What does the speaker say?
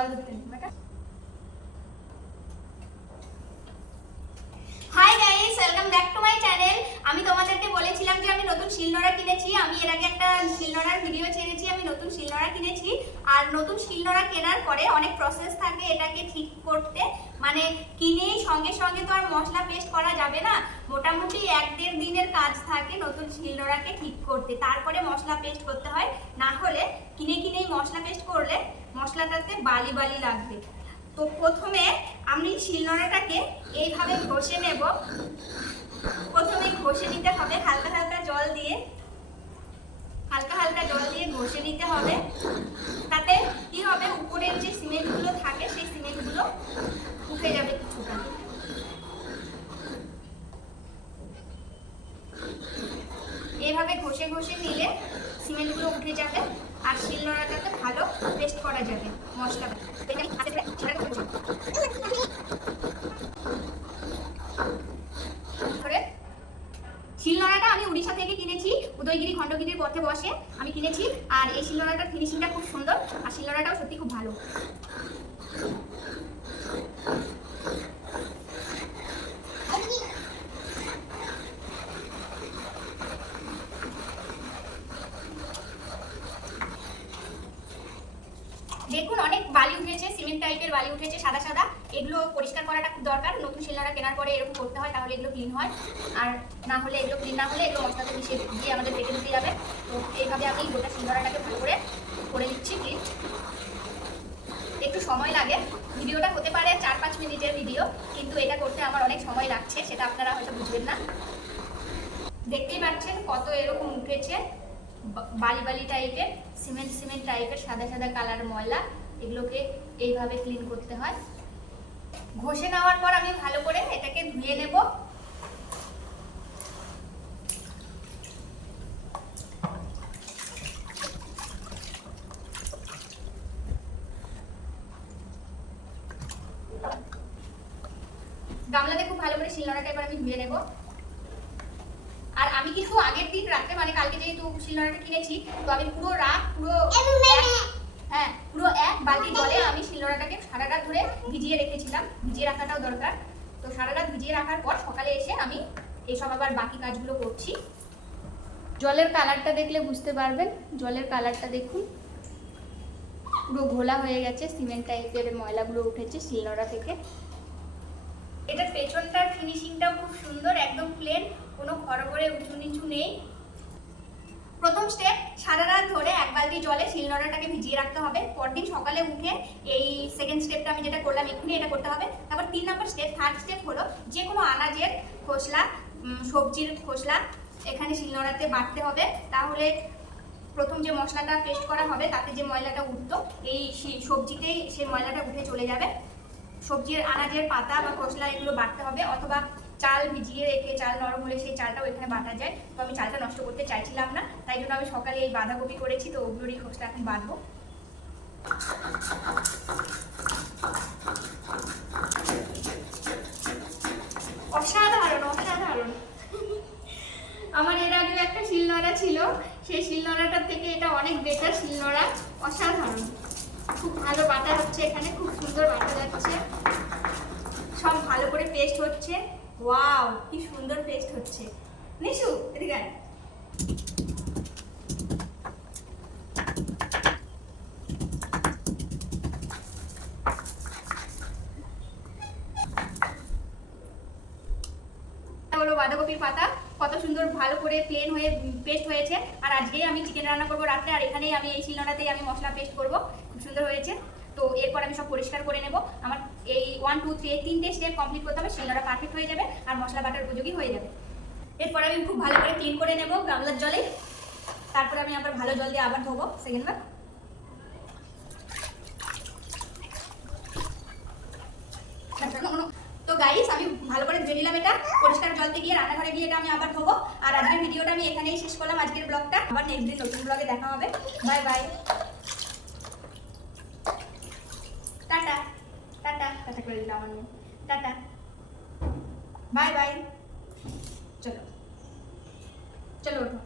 জল ধরতে বেটা। Hi guys, welcome back to my channel. আমি তোমাদেরকে বলেছিলাম যে আমি নতুন শিলনোড়া কিনেছি। আমি এর আগে একটা শিলনোড়ার ভিডিও ছেড়েছি। আমি নতুন শিলনোড়া কিনেছি। আর নতুন শিলনোড়া কেনার পরে অনেক প্রসেস থাকে এটাকে ঠিক করতে। মানে কিনেই সঙ্গে সঙ্গে তো আর মশলা পেস্ট করা যাবে না। মোটামুটি 1-1.5 দিনের কাজ থাকে নতুন শিলনোড়াকে ঠিক করতে, তারপরে মশলা পেস্ট করতে হয়। না হলে কিনেই মশলা পেস্ট করলে মশলাটাতে বালি বালি লাগবে। তো প্রথমে আমি শিলনোড়াটাকে এইভাবে ঘষে নেব। প্রথমে ঘষে নিতে হবে হালকা হালকা জল দিয়ে, ঘষে নিতে হবে। তাতে কি হবে, উপরের যে সিমেন্টগুলো থাকে সেই সিমেন্টগুলো উঠে যাবে কিছুটা। এইভাবে ঘষে ঘষে নিলে সিমেন্টগুলো উঠে যাবে আর শিলনোড়াটাতে ভালো পেস্ট করা যাবে মশলাটা। শিলনোড়াটা আমি উড়িষ্যা থেকে কিনেছি, উদয়গিরি খণ্ডগিরির পথে বসে আমি কিনেছি। আর এই শিলনোড়াটার ফিনিশিংটা খুব সুন্দর আর শিলনোড়াটাও সত্যি খুব ভালো। দেখুন অনেক বালি উঠেছে, সিমেন্ট টাইপের বালি উঠেছে সাদা সাদা। এগুলো পরিষ্কার করাটা খুব দরকার। নতুন শিলনোড়া কেনার পরে এরকম করতে হয়, তাহলে এগুলো ক্লিন হয়। আর না হলে এগুলো ক্লিন না হলে এগুলো মশলাতে মিশিয়ে দিয়ে আমাদের পেটে ঢুকে যাবে। তো এইভাবে আমি গোটা শিলনোড়াটাকে ভালো করে নিচ্ছি ক্লিন। একটু সময় লাগে, ভিডিওটা হতে পারে 4-5 মিনিটের ভিডিও, কিন্তু এটা করতে আমার অনেক সময় লাগছে, সেটা আপনারা হয়তো বুঝবেন না। দেখতেই পাচ্ছেন কত এরকম উঠেছে বালি বালি টাইপের, সিমেন্ট টাইপের সাদা সাদা কালার ময়লা। এগুলোকে এইভাবে ক্লিন করতে হয়। ঘষে নেওয়ার পর আমি ভালো করে এটাকে ধুয়ে নেব। গামলাতে খুব ভালো করে শিলনোড়াটা এবার আমি ধুয়ে নেব। আর আমি কিন্তু আগের দিন রাতে, মানে কালকে যেহেতু শিলনোড়াটা কিনেছি, তো আমি পুরো এক বালতি জলে আমি শিলনোড়াটাকে সারা রাত ধরে ভিজিয়ে রেখেছিলাম। ভিজিয়ে রাখাটাও দরকার। তো সারা রাত ভিজিয়ে রাখার পর সকালে এসে আমি এইসব আবার বাকি কাজগুলো করছি। জলের কালারটা দেখলে বুঝতে পারবেন, জলের কালারটা দেখুন পুরো ঘোলা হয়ে গেছে, সিমেন্ট টাইপের ময়লাগুলো উঠেছে শিলনোড়া থেকে। এটার পেছনটার ফিনিশিংটাও খুব সুন্দর, একদম প্লেন, কোনো খড়গড়ে উঁচু নিচু নেই। প্রথম স্টেপ, সারা রাত ধরে 1 বালতি জলে শিলনোড়াটাকে ভিজিয়ে রাখতে হবে। পরদিন সকালে উঠে এই সেকেন্ড স্টেপটা আমি যেটা করলাম এক্ষুনি এটা করতে হবে। তারপর 3 নম্বর স্টেপ, থার্ড স্টেপ হলো যে কোনো আনাজের খোসলা, সবজির খোসলা এখানে শিলনোড়াতে বাটতে হবে। তাহলে প্রথম যে মশলাটা পেস্ট করা হবে তাতে যে ময়লাটা উঠতো, এই সবজিতেই সেই ময়লাটা উঠে চলে যাবে। সবজির আনাজের পাতা বা খোসলা এগুলো বাটতে হবে, অথবা চাল ভিজিয়ে রেখে চাল নরম হলে সেই চালটাও এখানে বাটা যায়। তো আমি চালটা নষ্ট করতে চাইছিলাম না, তাই জন্য আমি সকালে এই বাঁধাকপি করেছি। তো ওগুলোরই খোসলা এখন বাটবো। অসাধারণ অসাধারণ। আমার এর আগে একটা শিলনোড়া ছিল, সেই শিলনোড়াটার থেকে এটা অনেক বেটার শিলনোড়া। অসাধারণ, খুব ভালো বাটা হচ্ছে এখানে, খুব সুন্দর বাটা যাচ্ছে, সব ভালো করে পেস্ট হচ্ছে। ওয়াও, কি সুন্দর পেস্ট হচ্ছে। নিশু এদিকে আয়। হলো বাঁধাকপির পাতা, কত সুন্দর ভালো করে প্লেন হয়ে পেস্ট হয়েছে। আর আজকেই আমি চিকেন রান্না করবো রাত্রে, আর এখানেই আমি এই শিলনোড়াতেই আমি মশলা পেস্ট করব। খুব সুন্দর হয়েছে। তো এরপর আমি সব পরিষ্কার করে নেব। আমার এই 1, 2, 3 এই 3টে স্টেপ কমপ্লিট করতে হবে, শিলনোড়া পারফেক্ট হয়ে যাবে আর মশলা বাটার উপযোগী হয়ে যাবে। এরপর আমি খুব ভালো করে ক্লিন করে নেব গামলার জলে। তারপর আমি আবার ভালো জল দিয়ে আবার ধোবো সেকেন্ডবার। তো গাইস, আমি ভালো করে ধুয়ে নিলাম এটা, পরিষ্কার জলতে গিয়ে রান্নাঘরে গিয়ে এটা আমি আবার ধোবো। আর আজকের ভিডিওটা আমি এখানেই শেষ করলাম, আজকের ব্লগটা। আবার নেক্সট দিন নতুন ব্লগে দেখা হবে। Bye bye, tata tata tata করে দিলাম আমার মেয়ে, টাটা বাই বাই। চলো চলো ওঠো।